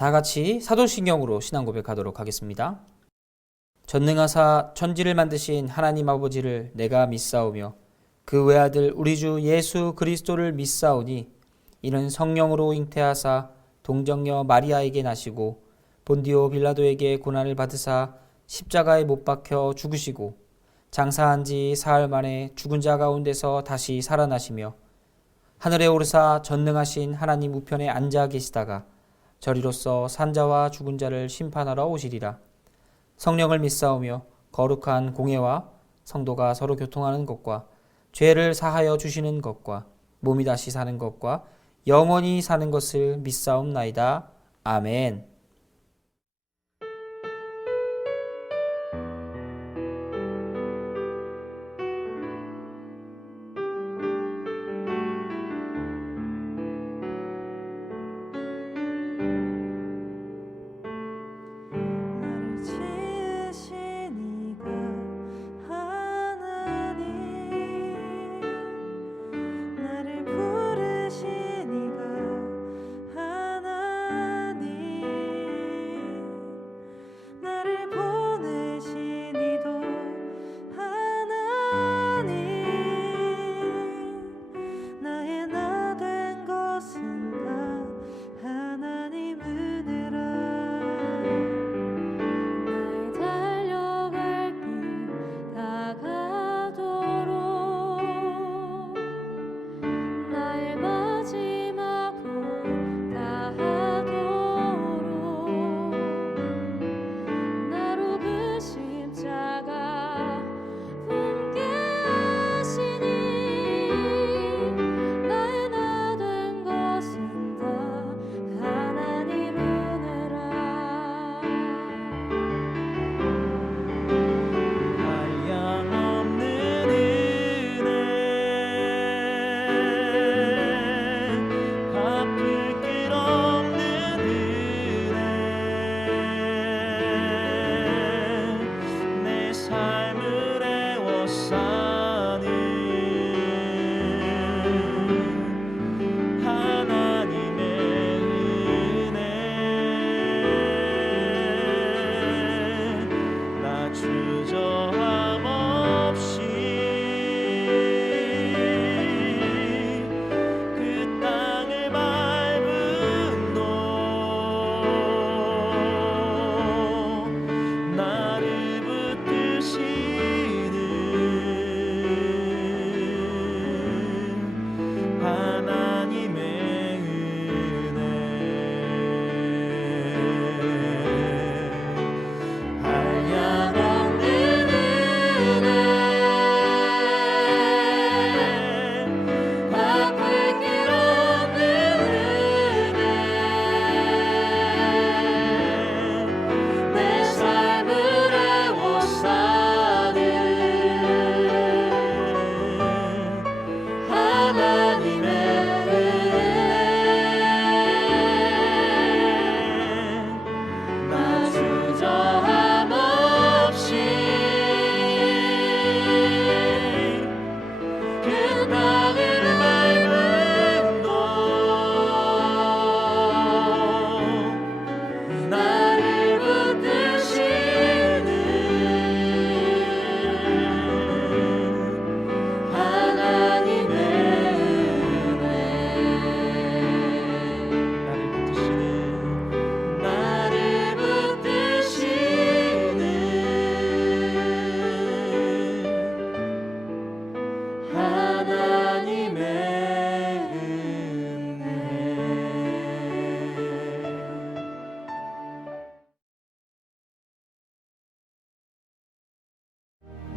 다 같이 사도신경으로 신앙 고백하도록 하겠습니다. 전능하사 천지를 만드신 하나님 아버지를 내가 믿사오며 그 외아들 우리 주 예수 그리스도를 믿사오니 이는 성령으로 잉태하사 동정녀 마리아에게 나시고 본디오 빌라도에게 고난을 받으사 십자가에 못 박혀 죽으시고 장사한 지 사흘 만에 죽은 자 가운데서 다시 살아나시며 하늘에 오르사 전능하신 하나님 우편에 앉아 계시다가 저리로서 산자와 죽은 자를 심판하러 오시리라. 성령을 믿사오며 거룩한 공예와 성도가 서로 교통하는 것과 죄를 사하여 주시는 것과 몸이 다시 사는 것과 영원히 사는 것을 믿사옵나이다. 아멘.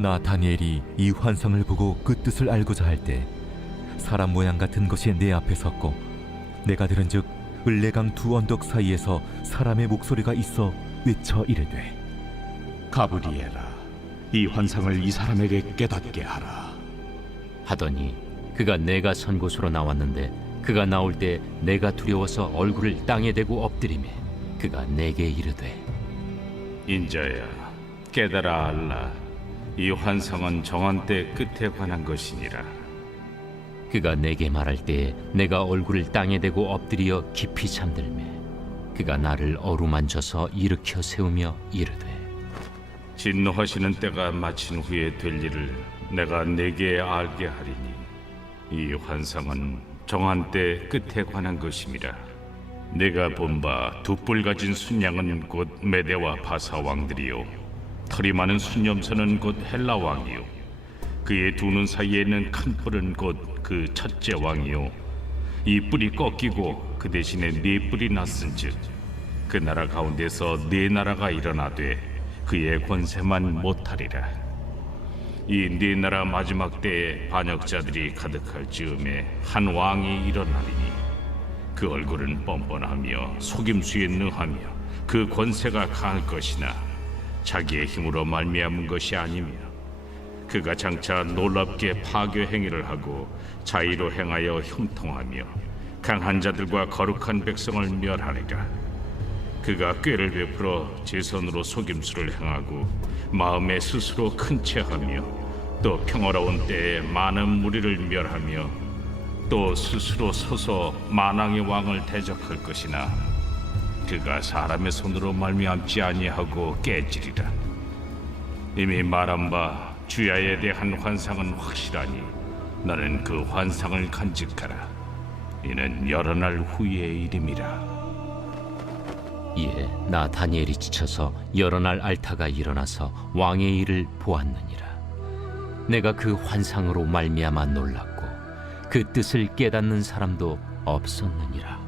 나 다니엘이 이 환상을 보고 그 뜻을 알고자 할 때 사람 모양 같은 것이 내 앞에 섰고 내가 들은즉 을레강 두 언덕 사이에서 사람의 목소리가 있어 외쳐 이르되 가브리엘아, 이 환상을 이 사람에게 깨닫게 하라. 하더니 그가 내가 선 곳으로 나왔는데 그가 나올 때 내가 두려워서 얼굴을 땅에 대고 엎드리매 그가 내게 이르되 인자야, 깨달아 알라. 이 환상은 정한 때 끝에 관한 것이니라. 그가 내게 말할 때에 내가 얼굴을 땅에 대고 엎드려 깊이 잠들매 그가 나를 어루만져서 일으켜 세우며 이르되 진노하시는 때가 마친 후에 될 일을 내가 네게 알게 하리니 이 환상은 정한 때 끝에 관한 것임이라. 내가 본 바 두 뿔 가진 순양은 곧 메대와 바사 왕들이요 털이 많은 순염소는 곧 헬라 왕이요 그의 두 눈 사이에 있는 큰 뿔은 곧 그 첫째 왕이요 이 뿔이 꺾이고 그 대신에 네 뿔이 났은즉 그 나라 가운데서 네 나라가 일어나되 그의 권세만 못하리라. 이 네 나라 마지막 때에 반역자들이 가득할 즈음에 한 왕이 일어나리니 그 얼굴은 뻔뻔하며 속임수에 능하며 그 권세가 강할 것이나 자기의 힘으로 말미암은 것이 아니며 그가 장차 놀랍게 파괴 행위를 하고 자의로 행하여 형통하며 강한 자들과 거룩한 백성을 멸하리라. 그가 꾀를 베풀어 제 손으로 속임수를 행하고 마음에 스스로 큰 채하며 또 평화로운 때에 많은 무리를 멸하며 또 스스로 서서 만왕의 왕을 대적할 것이나 그가 사람의 손으로 말미암지 아니하고 깨지리라. 이미 말한 바 주야에 대한 환상은 확실하니 너는 그 환상을 간직하라. 이는 여러 날 후의 일임이라. 이에 나 다니엘이 지쳐서 여러 날 앓다가 일어나서 왕의 일을 보았느니라. 내가 그 환상으로 말미암아 놀랐고 그 뜻을 깨닫는 사람도 없었느니라.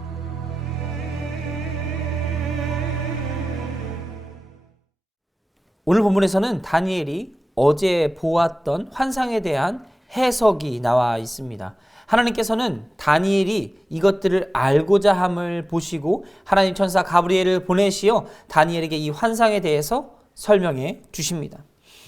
오늘 본문에서는 다니엘이 어제 보았던 환상에 대한 해석이 나와 있습니다. 하나님께서는 다니엘이 이것들을 알고자 함을 보시고 하나님 천사 가브리엘을 보내시어 다니엘에게 이 환상에 대해서 설명해 주십니다.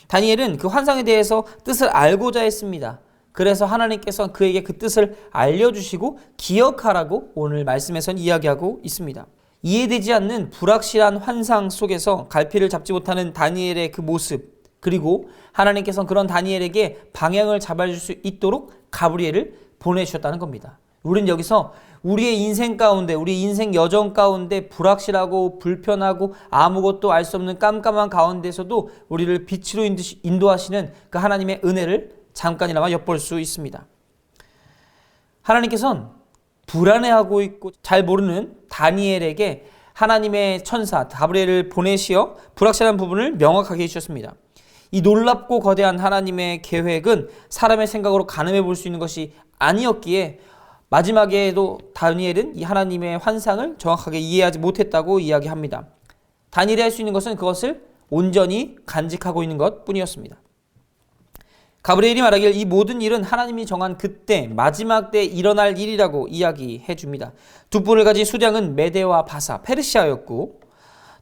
다니엘은 그 환상에 대해서 뜻을 알고자 했습니다. 그래서 하나님께서 그에게 그 뜻을 알려주시고 기억하라고 오늘 말씀에선 이야기하고 있습니다. 이해되지 않는 불확실한 환상 속에서 갈피를 잡지 못하는 다니엘의 그 모습, 그리고 하나님께서는 그런 다니엘에게 방향을 잡아줄 수 있도록 가브리엘을 보내주셨다는 겁니다. 우리는 여기서 우리의 인생 가운데, 우리 인생 여정 가운데 불확실하고 불편하고 아무것도 알 수 없는 깜깜한 가운데서도 우리를 빛으로 인도하시는 그 하나님의 은혜를 잠깐이나마 엿볼 수 있습니다. 하나님께서는 불안해하고 있고 잘 모르는 다니엘에게 하나님의 천사 가브리엘을 보내시어 불확실한 부분을 명확하게 해주셨습니다. 이 놀랍고 거대한 하나님의 계획은 사람의 생각으로 가늠해 볼 수 있는 것이 아니었기에 마지막에도 다니엘은 이 하나님의 환상을 정확하게 이해하지 못했다고 이야기합니다. 다니엘이 할 수 있는 것은 그것을 온전히 간직하고 있는 것 뿐이었습니다. 가브리엘이 말하길 이 모든 일은 하나님이 정한 그때 마지막 때 일어날 일이라고 이야기해 줍니다. 두 뿔을 가진 수량은 메대와 바사, 페르시아였고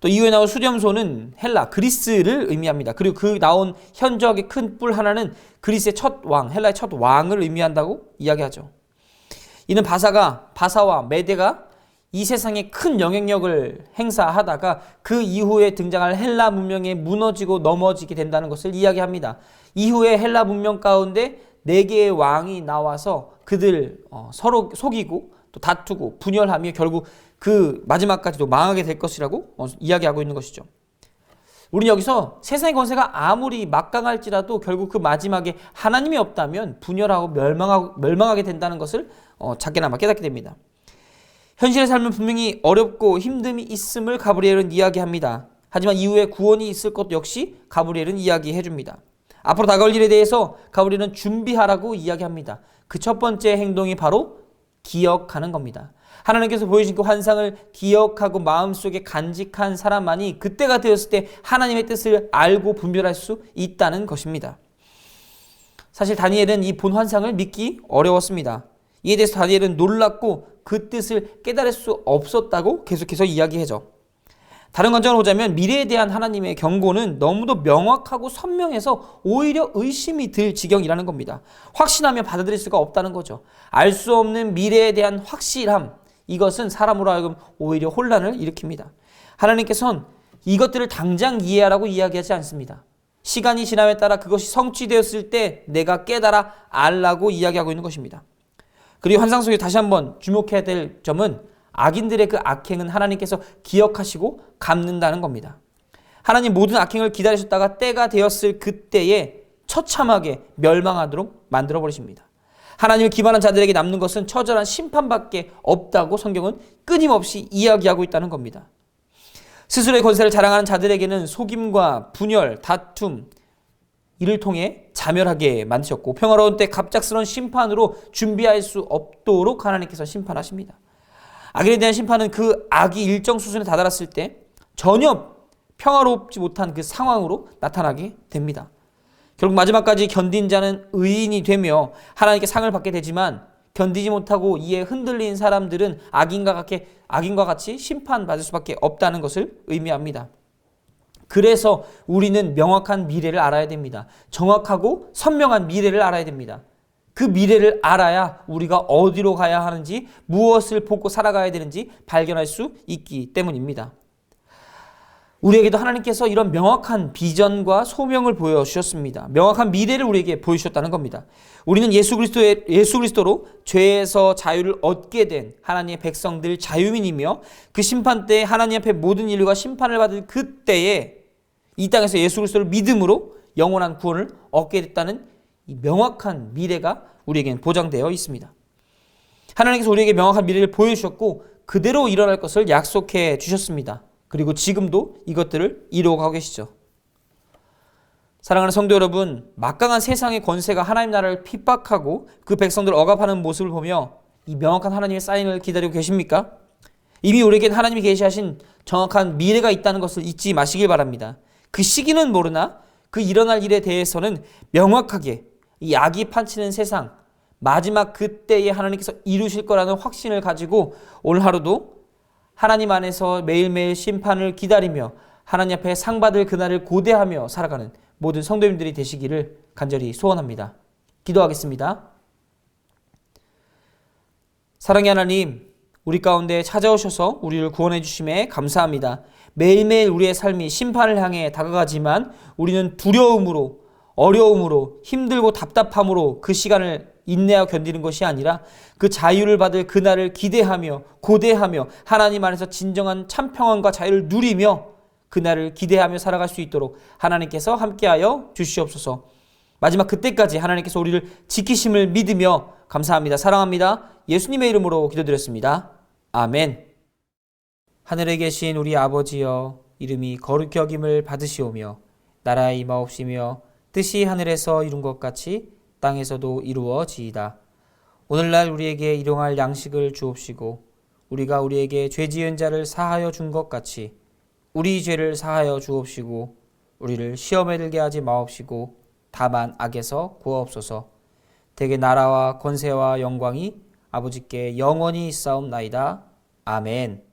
또 이후에 나온 수렴소는 헬라, 그리스를 의미합니다. 그리고 그 나온 현저하게 큰 뿔 하나는 그리스의 첫 왕, 헬라의 첫 왕을 의미한다고 이야기하죠. 이는 바사와 메대가 이 세상에 큰 영향력을 행사하다가 그 이후에 등장할 헬라 문명에 무너지고 넘어지게 된다는 것을 이야기합니다. 이후에 헬라 문명 가운데 4개의 왕이 나와서 그들 서로 속이고 또 다투고 분열하며 결국 그 마지막까지도 망하게 될 것이라고 이야기하고 있는 것이죠. 우리는 여기서 세상의 권세가 아무리 막강할지라도 결국 그 마지막에 하나님이 없다면 분열하고 멸망하게 된다는 것을 작게나마 깨닫게 됩니다. 현실의 삶은 분명히 어렵고 힘듦이 있음을 가브리엘은 이야기합니다. 하지만 이후에 구원이 있을 것 역시 가브리엘은 이야기해 줍니다. 앞으로 다가올 일에 대해서 가브리엘은 준비하라고 이야기합니다. 그 첫 번째 행동이 바로 기억하는 겁니다. 하나님께서 보여주신 그 환상을 기억하고 마음속에 간직한 사람만이 그때가 되었을 때 하나님의 뜻을 알고 분별할 수 있다는 것입니다. 사실 다니엘은 이 본 환상을 믿기 어려웠습니다. 이에 대해서 다니엘은 놀랐고 그 뜻을 깨달을 수 없었다고 계속해서 이야기해줘. 다른 관점으로 보자면 미래에 대한 하나님의 경고는 너무도 명확하고 선명해서 오히려 의심이 들 지경이라는 겁니다. 확신하며 받아들일 수가 없다는 거죠. 알 수 없는 미래에 대한 확실함, 이것은 사람으로 하여금 오히려 혼란을 일으킵니다. 하나님께서는 이것들을 당장 이해하라고 이야기하지 않습니다. 시간이 지남에 따라 그것이 성취되었을 때 내가 깨달아 알라고 이야기하고 있는 것입니다. 그리고 환상 속에 다시 한번 주목해야 될 점은 악인들의 그 악행은 하나님께서 기억하시고 갚는다는 겁니다. 하나님 모든 악행을 기다리셨다가 때가 되었을 그때에 처참하게 멸망하도록 만들어 버리십니다. 하나님을 기만한 자들에게 남는 것은 처절한 심판밖에 없다고 성경은 끊임없이 이야기하고 있다는 겁니다. 스스로의 권세를 자랑하는 자들에게는 속임과 분열, 다툼, 이를 통해 자멸하게 만드셨고 평화로운 때 갑작스러운 심판으로 준비할 수 없도록 하나님께서 심판하십니다. 악인에 대한 심판은 그 악이 일정 수준에 다다랐을 때 전혀 평화롭지 못한 그 상황으로 나타나게 됩니다. 결국 마지막까지 견딘 자는 의인이 되며 하나님께 상을 받게 되지만 견디지 못하고 이에 흔들린 사람들은 악인과 같이 심판받을 수밖에 없다는 것을 의미합니다. 그래서 우리는 명확한 미래를 알아야 됩니다. 정확하고 선명한 미래를 알아야 됩니다. 그 미래를 알아야 우리가 어디로 가야 하는지, 무엇을 보고 살아가야 되는지 발견할 수 있기 때문입니다. 우리에게도 하나님께서 이런 명확한 비전과 소명을 보여주셨습니다. 명확한 미래를 우리에게 보여주셨다는 겁니다. 우리는 예수 그리스도로 죄에서 자유를 얻게 된 하나님의 백성들 자유민이며 그 심판 때 하나님 앞에 모든 인류가 심판을 받을 그때에 이 땅에서 예수 그리스도를 믿음으로 영원한 구원을 얻게 됐다는 이 명확한 미래가 우리에게는 보장되어 있습니다. 하나님께서 우리에게 명확한 미래를 보여주셨고 그대로 일어날 것을 약속해 주셨습니다. 그리고 지금도 이것들을 이루어가고 계시죠. 사랑하는 성도 여러분, 막강한 세상의 권세가 하나님 나라를 핍박하고 그 백성들을 억압하는 모습을 보며 이 명확한 하나님의 사인을 기다리고 계십니까? 이미 우리에겐 하나님이 계시하신 정확한 미래가 있다는 것을 잊지 마시길 바랍니다. 그 시기는 모르나 그 일어날 일에 대해서는 명확하게 이 악이 판치는 세상, 마지막 그때에 하나님께서 이루실 거라는 확신을 가지고 오늘 하루도 하나님 안에서 매일매일 심판을 기다리며 하나님 앞에 상 받을 그날을 고대하며 살아가는 모든 성도님들이 되시기를 간절히 소원합니다. 기도하겠습니다. 사랑의 하나님, 우리 가운데 찾아오셔서 우리를 구원해 주심에 감사합니다. 매일매일 우리의 삶이 심판을 향해 다가가지만 우리는 두려움으로, 어려움으로, 힘들고 답답함으로 그 시간을 인내하고 견디는 것이 아니라 그 자유를 받을 그날을 기대하며 고대하며 하나님 안에서 진정한 참평안과 자유를 누리며 그날을 기대하며 살아갈 수 있도록 하나님께서 함께하여 주시옵소서. 마지막 그때까지 하나님께서 우리를 지키심을 믿으며 감사합니다. 사랑합니다. 예수님의 이름으로 기도드렸습니다. 아멘. 하늘에 계신 우리 아버지여, 이름이 거룩히 여김을 받으시오며 나라에 임하옵시며 뜻이 하늘에서 이룬 것 같이 땅에서도 이루어지이다. 오늘날 우리에게 일용할 양식을 주옵시고 우리가 우리에게 죄 지은 자를 사하여 준 것 같이 우리 죄를 사하여 주옵시고 우리를 시험에 들게 하지 마옵시고 다만 악에서 구하옵소서. 대개 나라와 권세와 영광이 아버지께 영원히 있사옵나이다. 아멘.